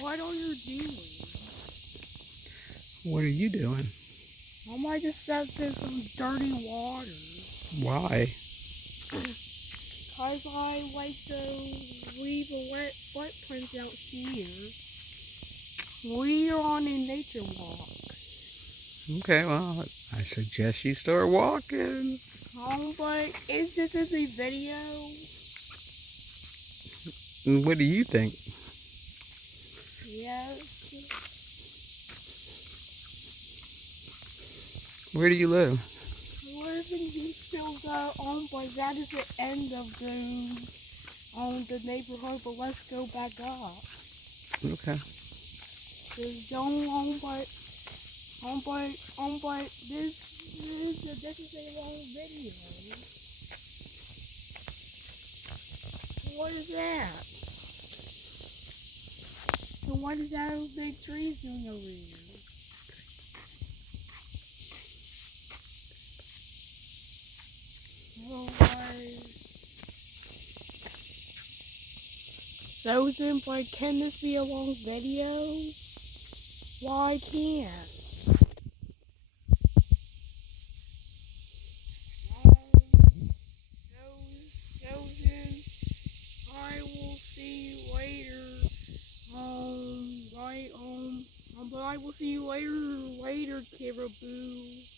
what are you doing? What are you doing? I might just stepped in some dirty water. Why? Cause I like to leave a wet footprint out here. We are on a nature walk. Okay, well, I suggest you start walking. But this is a video? And what do you think? Yes. Where do you live? I live in Eastville, but that is the end of the neighborhood, but let's go back up. Okay. Just don't but this is a long video. What is that? So what is that big trees doing over here? So then, but can this be a long video? Why can't? So then, I will see you later. But I will see you later, Caribou.